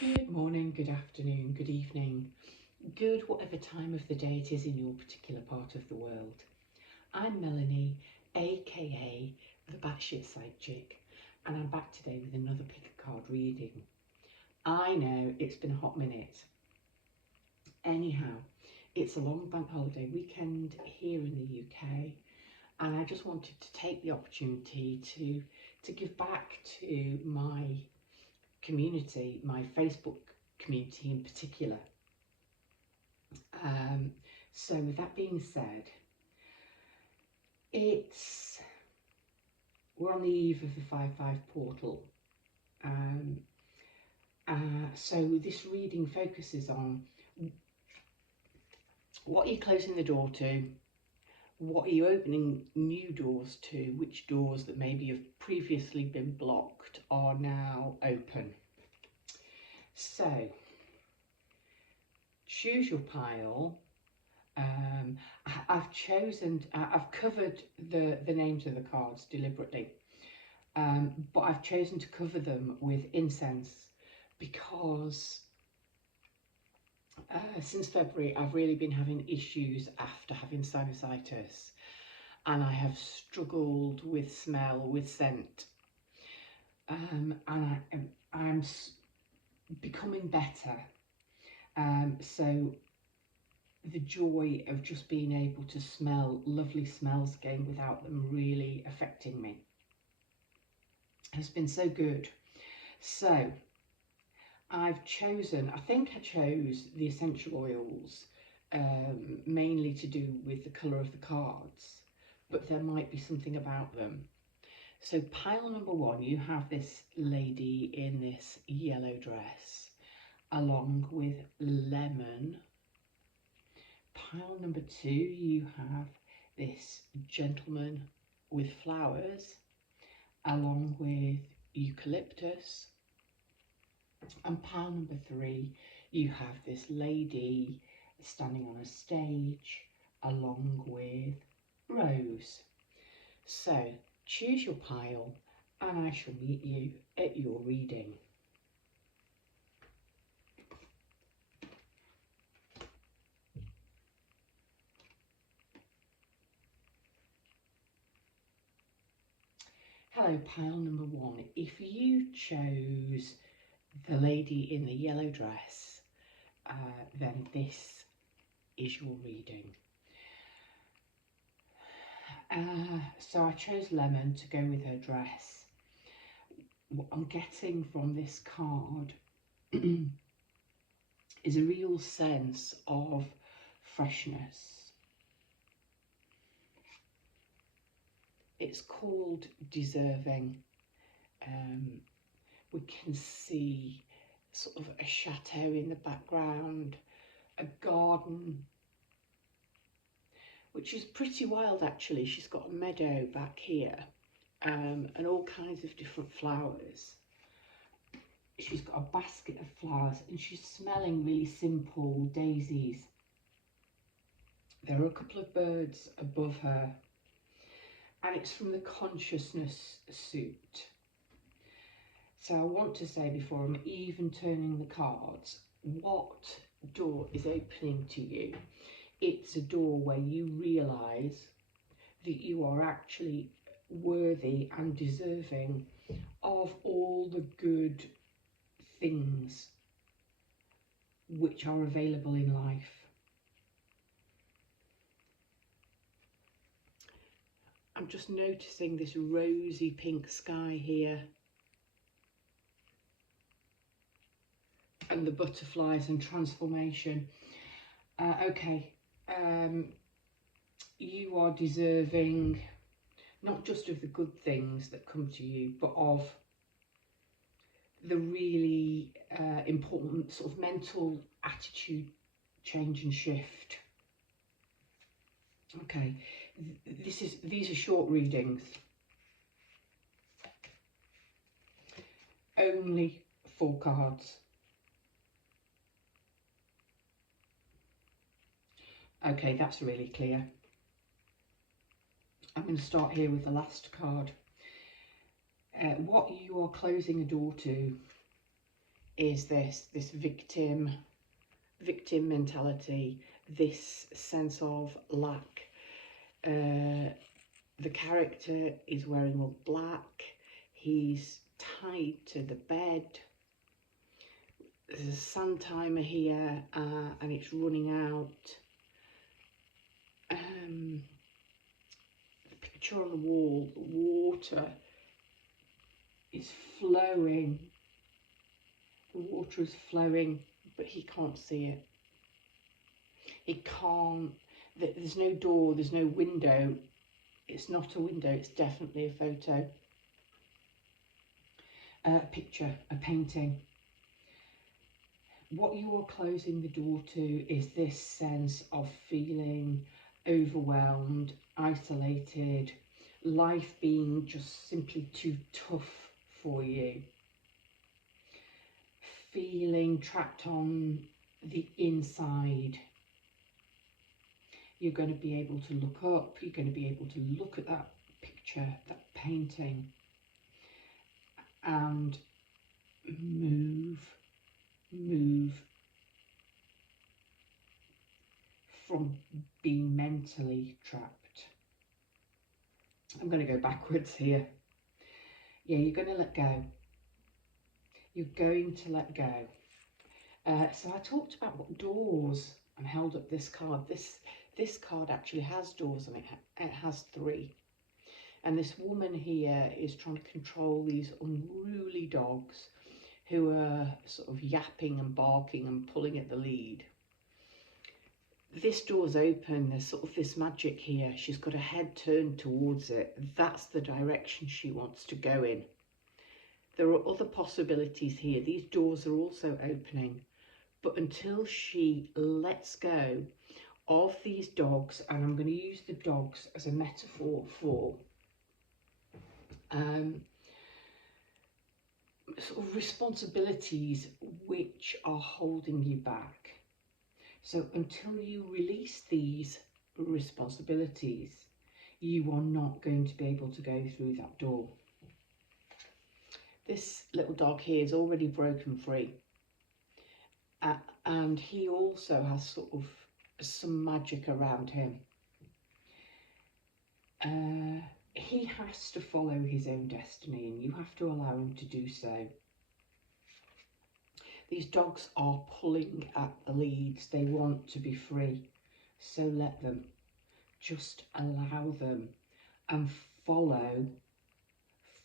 Good morning, good afternoon, good evening, good whatever time of the day it is in your particular part of the world. I'm Melanie, aka the Batshit Side Chick, and I'm back today with another pick a card reading. I know it's been a hot minute. Anyhow, it's a long bank holiday weekend here in the UK, and I just wanted to take the opportunity to give back to my community, my Facebook community in particular. So with that being said, we're on the eve of the 5/5 portal. So this reading focuses on what are you closing the door to, what are you opening new doors to, which doors that maybe have previously been blocked are now open. So choose your pile. I've covered the names of the cards deliberately, but I've chosen to cover them with incense because since February I've really been having issues after having sinusitis, and I have struggled with smell, with scent, and I'm becoming better. So the joy of just being able to smell lovely smells again without them really affecting me has been so good. So I think I chose the essential oils mainly to do with the colour of the cards, but there might be something about them. So pile number one, you have this lady in this yellow dress along with lemon. Pile number two, you have this gentleman with flowers along with eucalyptus. And pile number three, you have this lady standing on a stage along with rose. So choose your pile and I shall meet you at your reading. Hello, pile number one. If you chose the lady in the yellow dress, then this is your reading. So I chose lemon to go with her dress. What I'm getting from this card is a real sense of freshness. It's called deserving. We can see sort of a chateau in the background, a garden, which is pretty wild actually. She's got a meadow back here, and all kinds of different flowers. She's got a basket of flowers and she's smelling really simple daisies. There are a couple of birds above her, and it's from the consciousness suit. So I want to say, before I'm even turning the cards, what door is opening to you? It's a door where you realise that you are actually worthy and deserving of all the good things which are available in life. I'm just noticing this rosy pink sky here, and the butterflies and transformation. You are deserving not just of the good things that come to you, but of the really important sort of mental attitude change and shift. Okay, these are short readings, only 4 cards. Okay, that's really clear. I'm going to start here with the last card. What you are closing a door to is this victim mentality, this sense of lack. The character is wearing all black. He's tied to the bed. There's a sun timer here, and it's running out. The picture on the wall, the water is flowing. The water is flowing, but he can't see it. He can't. There's no door, there's no window. It's not a window, it's definitely a photo. A picture, a painting. What you are closing the door to is this sense of feeling overwhelmed, isolated, life being just simply too tough for you. Feeling trapped on the inside. You're going to be able to look up, you're going to be able to look at that picture, that painting, and move from being mentally trapped. I'm going to go backwards here. Yeah, you're going to let go. You're going to let go. So I talked about what doors, and held up this card. This card actually has doors on it. It has 3. And this woman here is trying to control these unruly dogs who are sort of yapping and barking and pulling at the lead. This door's open, there's sort of this magic here. She's got her head turned towards it. That's the direction she wants to go in. There are other possibilities here. These doors are also opening. But until she lets go of these dogs, and I'm going to use the dogs as a metaphor for sort of responsibilities which are holding you back. So until you release these responsibilities, you are not going to be able to go through that door. This little dog here is already broken free. And he also has sort of some magic around him. He has to follow his own destiny, and you have to allow him to do so. These dogs are pulling at the leads. They want to be free. So let them. Just allow them and follow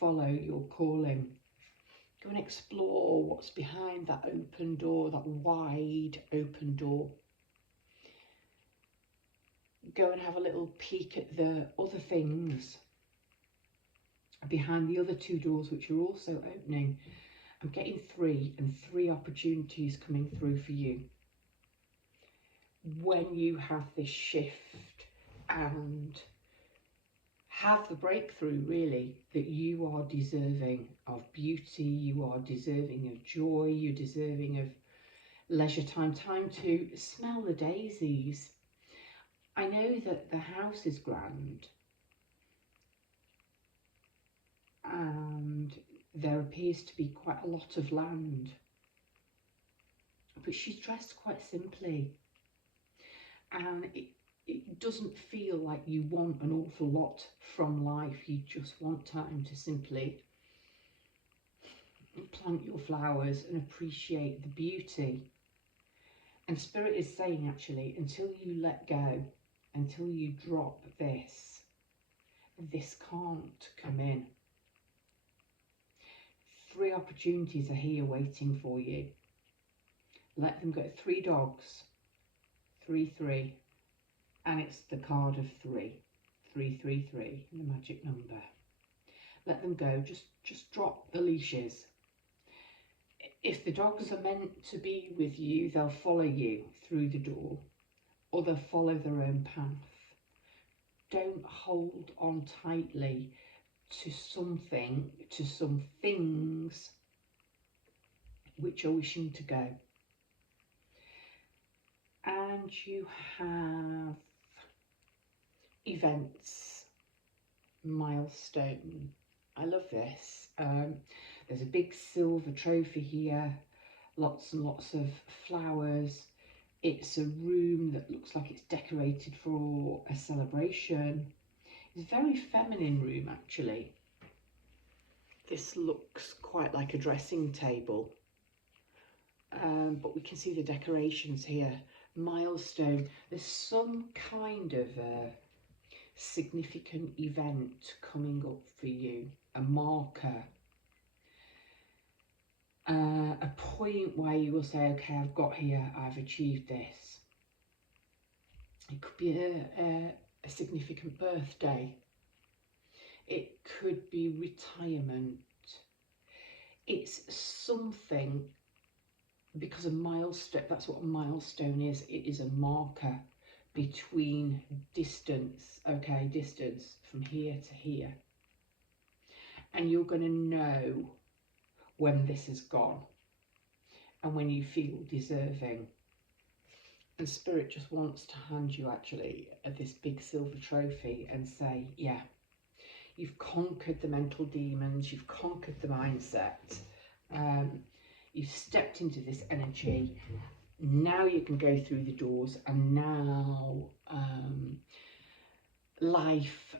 your calling. Go and explore what's behind that open door, that wide open door. Go and have a little peek at the other things behind the other 2 doors, which are also opening. I'm getting 3, and 3 opportunities coming through for you. When you have this shift and have the breakthrough, really, that you are deserving of beauty, you are deserving of joy, you're deserving of leisure time, time to smell the daisies. I know that the house is grand, and there appears to be quite a lot of land, but she's dressed quite simply, and it doesn't feel like you want an awful lot from life. You just want time to simply plant your flowers and appreciate the beauty. And Spirit is saying, actually, until you let go, until you drop this can't come in. 3 opportunities are here waiting for you. Let them go. 3 dogs, 3, 3, and it's the card of 3, 3, 3, 3, the magic number. Let them go. Just drop the leashes. If the dogs are meant to be with you, they'll follow you through the door, or they'll follow their own path. Don't hold on tightly to something, to some things which are wishing to go. And you have events, milestone. I love this. There's a big silver trophy here. lots and lots of flowers. It's a room that looks like it's decorated for a celebration. It's a very feminine room, actually. This looks quite like a dressing table, but we can see the decorations here. Milestone. There's some kind of a significant event coming up for you, a marker, a point where you will say, okay, I've got here, I've achieved this. It could be a significant birthday. It could be retirement. It's something, because a milestone, that's what a milestone is. It is a marker between distance, okay, distance from here to here. And you're going to know when this has gone and when you feel deserving. And Spirit just wants to hand you actually this big silver trophy and say, yeah, you've conquered the mental demons, you've conquered the mindset, you've stepped into this energy. Now you can go through the doors, and now life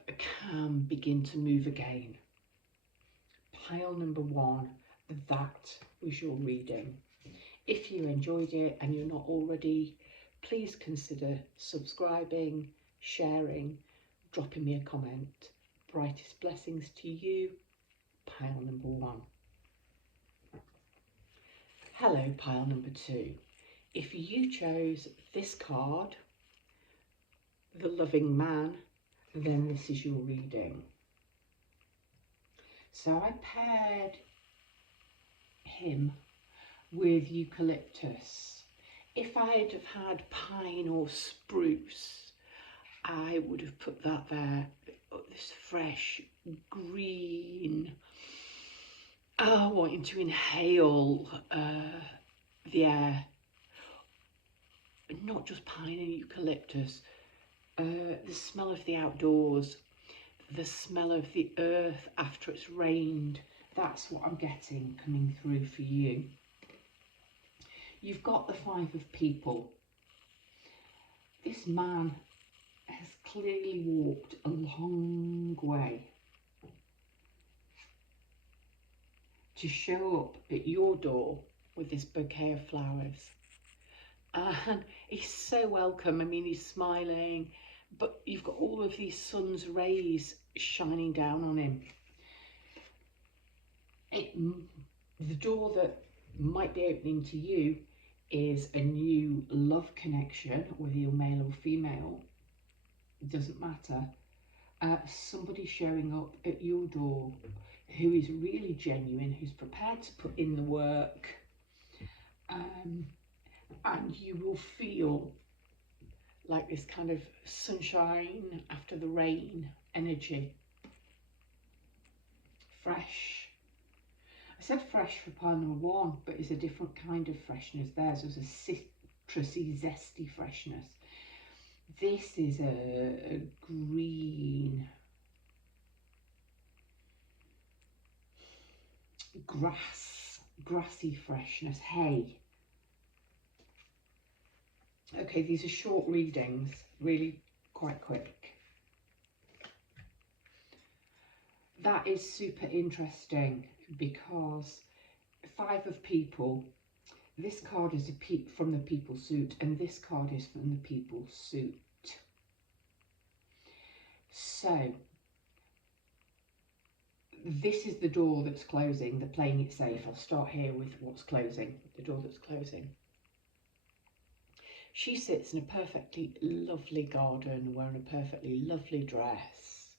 can begin to move again. Pile number 1, that was your reading. If you enjoyed it and you're not already, please consider subscribing, sharing, dropping me a comment. Brightest blessings to you. Pile number 1. Hello, pile number 2. If you chose this card, the loving man, then this is your reading. So I paired him with eucalyptus. If I'd have had pine or spruce, I would have put that there. This fresh green, wanting to inhale the air. Not just pine and eucalyptus, the smell of the outdoors, the smell of the earth after it's rained. That's what I'm getting coming through for you. You've got the 5 of people. This man has clearly walked a long way to show up at your door with this bouquet of flowers. And he's so welcome. I mean, he's smiling, but you've got all of these sun's rays shining down on him. The door that might be opening to you is a new love connection, whether you're male or female, it doesn't matter. Somebody showing up at your door who is really genuine, who's prepared to put in the work, and you will feel like this kind of sunshine after the rain energy. Fresh. I said fresh for pile number 1, but it's a different kind of freshness. Theirs was a citrusy, zesty freshness. This is a green, grassy freshness, hay. Okay, these are short readings, really quite quick. That is super interesting because 5 of people, this card is from the people suit, and this card is from the people suit. So this is the door that's closing, the playing it safe. I'll start here with what's closing, the door that's closing. She sits in a perfectly lovely garden, wearing a perfectly lovely dress,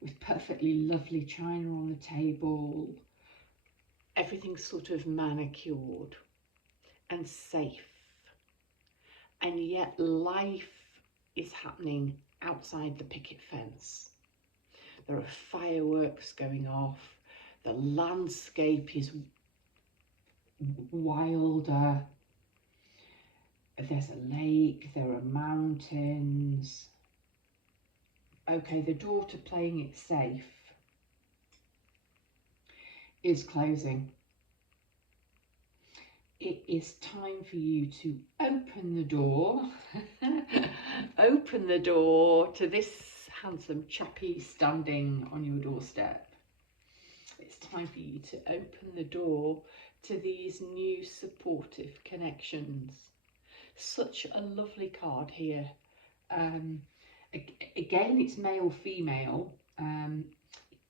with perfectly lovely china on the table. Everything's sort of manicured and safe. And yet life is happening outside the picket fence. There are fireworks going off. The landscape is wilder. There's a lake, there are mountains. Okay, the door to playing it safe is closing. it is time for you to open the door, open the door to this handsome chappie standing on your doorstep. It's time for you to open the door to these new supportive connections. Such a lovely card here. Again, it's male, female. It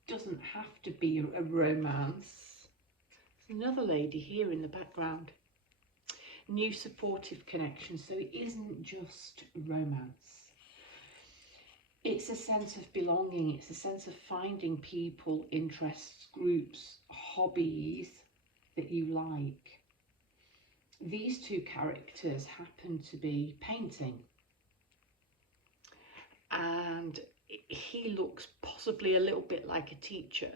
doesn't have to be a romance. There's another lady here in the background. New supportive connections. So it isn't just romance. It's a sense of belonging. It's a sense of finding people, interests, groups, hobbies that you like. These two characters happen to be painting. And he looks possibly a little bit like a teacher.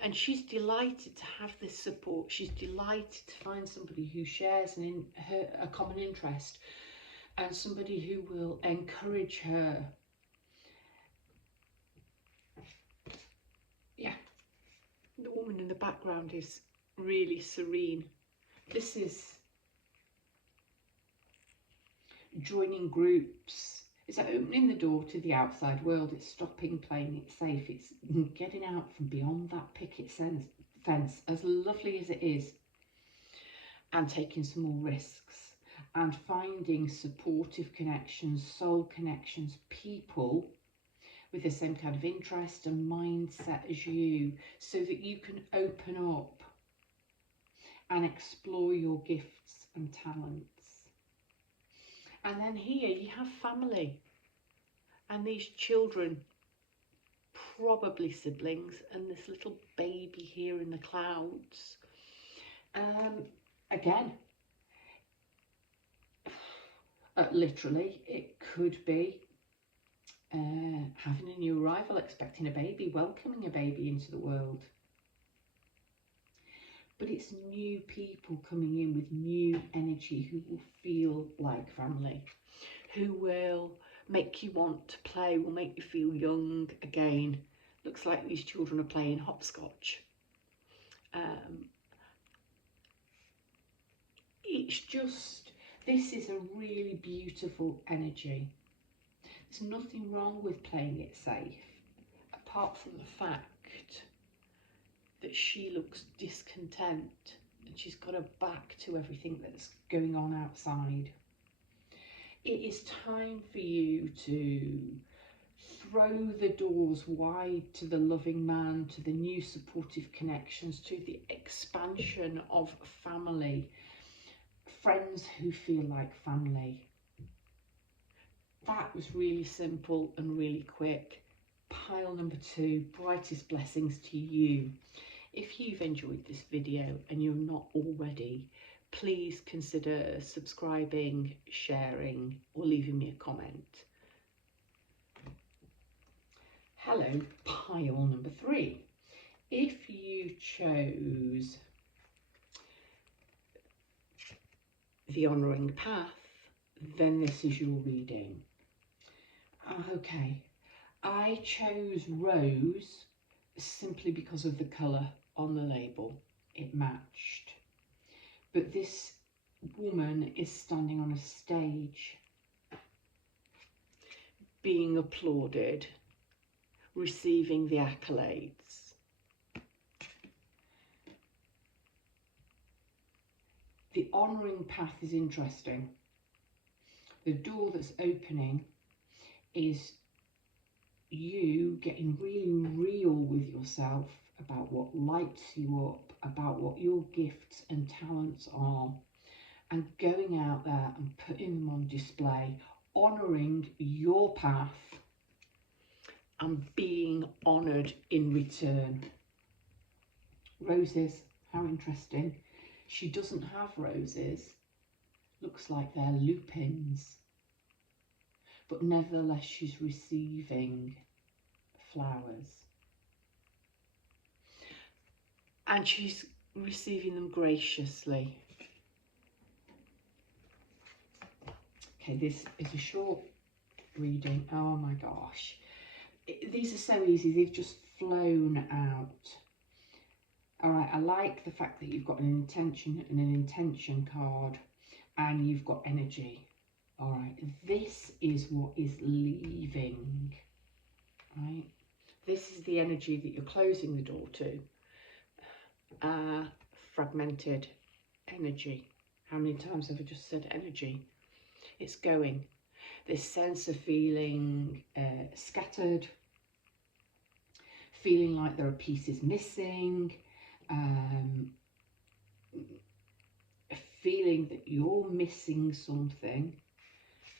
And she's delighted to have this support. She's delighted to find somebody who shares a common interest and somebody who will encourage her. Yeah, the woman in the background is really serene. This is joining groups. It's opening the door to the outside world. It's stopping playing it safe. It's getting out from beyond that picket fence, as lovely as it is, and taking some more risks and finding supportive connections, soul connections, people with the same kind of interest and mindset as you, so that you can open up and explore your gifts and talents. And then here you have family and these children, probably siblings, and this little baby here in the clouds. Again, literally, it could be having a new arrival, expecting a baby, welcoming a baby into the world. But it's new people coming in with new energy who will feel like family, who will make you want to play, will make you feel young again. Looks like these children are playing hopscotch. It's just, this is a really beautiful energy. There's nothing wrong with playing it safe, apart from the fact that she looks discontent and she's got her back to everything that's going on outside. It is time for you to throw the doors wide to the loving man, to the new supportive connections, to the expansion of family, friends who feel like family. That was really simple and really quick. Pile number 2, brightest blessings to you. If you've enjoyed this video and you're not already, please consider subscribing, sharing, or leaving me a comment. Hello, pile number 3. If you chose the honouring path, then this is your reading. Okay, I chose rose simply because of the colour on the label. It matched. But this woman is standing on a stage, being applauded, receiving the accolades. The honouring path is interesting. The door that's opening is you getting really real with yourself about what lights you up, about what your gifts and talents are, and going out there and putting them on display, honouring your path and being honoured in return. Roses, how interesting. She doesn't have roses. Looks like they're lupins. But nevertheless, she's receiving flowers. And she's receiving them graciously. Okay, this is a short reading. Oh my gosh. These are so easy. They've just flown out. All right, I like the fact that you've got an intention and an intention card, and you've got energy. All right, this is what is leaving, right? This is the energy that you're closing the door to. Fragmented energy. How many times have I just said energy? It's going. This sense of feeling scattered, feeling like there are pieces missing, feeling that you're missing something.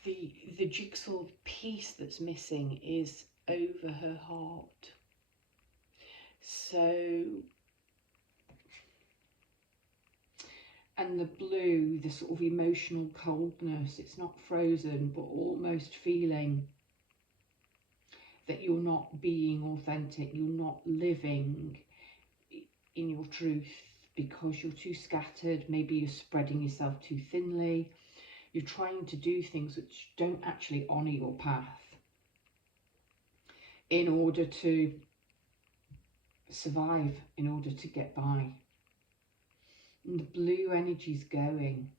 The jigsaw piece that's missing is over her heart. So, and the blue, the sort of emotional coldness, it's not frozen, but almost feeling that you're not being authentic, you're not living in your truth because you're too scattered, maybe you're spreading yourself too thinly, you're trying to do things which don't actually honour your path in order to survive, in order to get by. And the blue energy's going,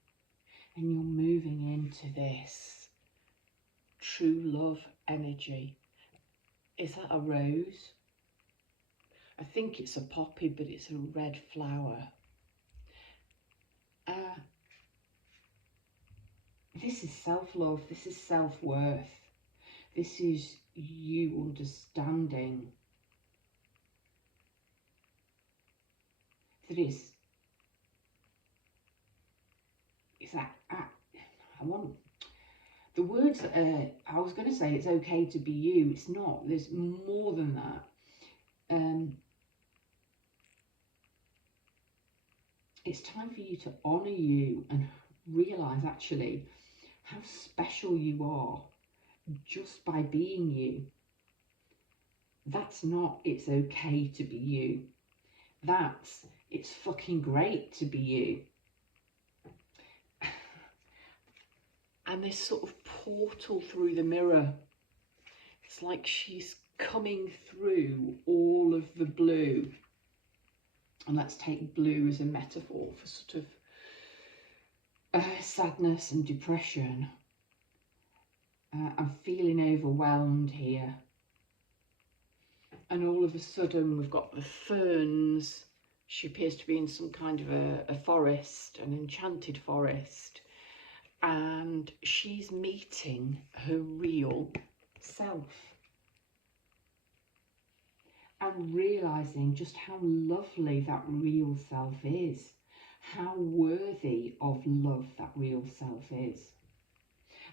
and you're moving into this true love energy. Is that a rose? I think it's a poppy, but it's a red flower. This is self-love, this is self-worth. This is you understanding that it's that I want the words that I was going to say it's okay to be you. It's not. There's more than that. It's time for you to honour you and realise actually how special you are just by being you. That's not it's okay to be you. That's it's fucking great to be you. And this sort of portal through the mirror, it's like she's coming through all of the blue. And let's take blue as a metaphor for sort of sadness and depression. I'm feeling overwhelmed here. And all of a sudden we've got the ferns. She appears to be in some kind of a forest, an enchanted forest. And she's meeting her real self. And realising just how lovely that real self is. How worthy of love that real self is.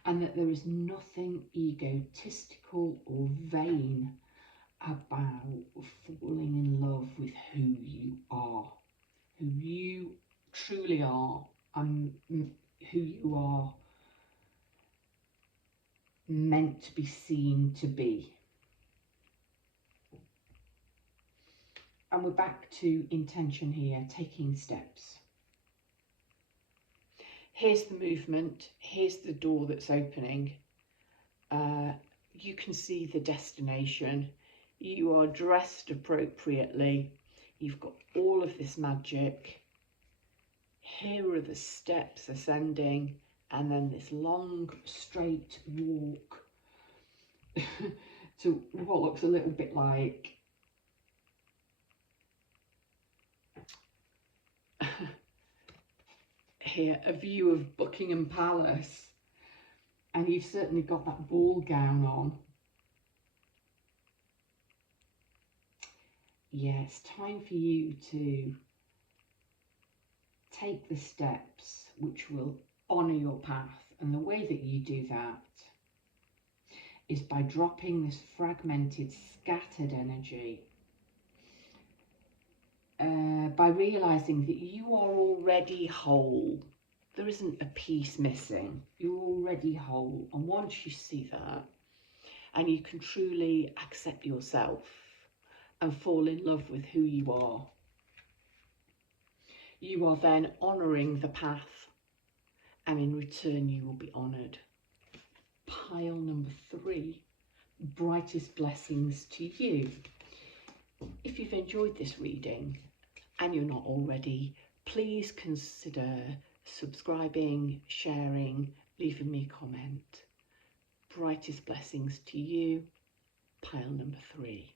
And that there is nothing egotistical or vain about falling in love with who you are. Who you truly are. And who you are meant to be seen to be. And we're back to intention here, taking steps. Here's the movement, here's the door that's opening. You can see the destination. You are dressed appropriately. You've got all of this magic. Here are the steps ascending, and then this long straight walk to what looks a little bit like here a view of Buckingham Palace, and you've certainly got that ball gown on. Yeah, it's time for you to take the steps which will honour your path, and the way that you do that is by dropping this fragmented, scattered energy, by realising that you are already whole. There isn't a piece missing. You're already whole. And once you see that, and you can truly accept yourself and fall in love with who you are then honouring the path, and in return you will be honoured. Pile number 3, brightest blessings to you. If you've enjoyed this reading, and you're not already, please consider subscribing, sharing, leaving me a comment. Brightest blessings to you. Pile number 3.